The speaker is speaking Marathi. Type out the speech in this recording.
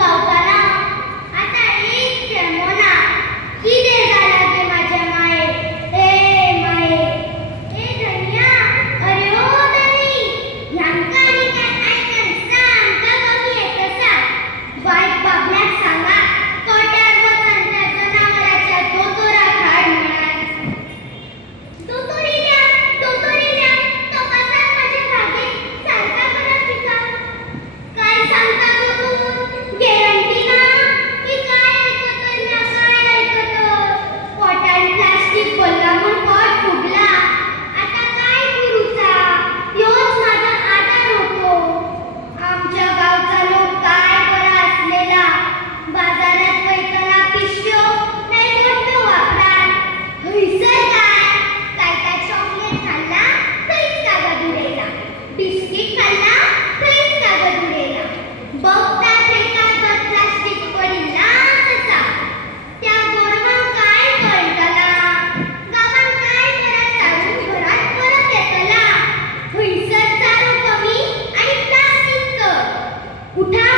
गावताना आता एक प्रेमोना किदे जाला गे माझ्या माये ए माये ए धनिया अरे ओ धनी ह्यांका आणि काय ऐकन सांगता कमी आहे कसा वाईट बाबण्यात सांगा कोट्यार वतनच्या जनावराच्या दोतोरा खाड म्हणाल दोतोरील्या तो कसा माझ्या भागे सारखा करत तिचा काय सांगता गो तू गॅरंटी ना की काय ऐकत ना काय ऐकत पोटात प्लास्टिक बोलला म्हणून पोट फुगला आता काय करूचा योच माझा आधार होतो आमच्या गावचा लोक काय बरा असलेला बाजारात वैताना पिशव्यो नाही मोठं वापरात हयसर काय काय चॉकलेट खाल्ला थंयच कागद उडयला बिस्किट खाल्ला थंयच कागद उडयला बघता थंय कागद प्लास्टिक पडिल्ला तसा त्या गोरवांक काय कळटला गावांत काय करा चालून घरात परत येतला हयसर चालू कमी आणि प्लास्टिक चड उठा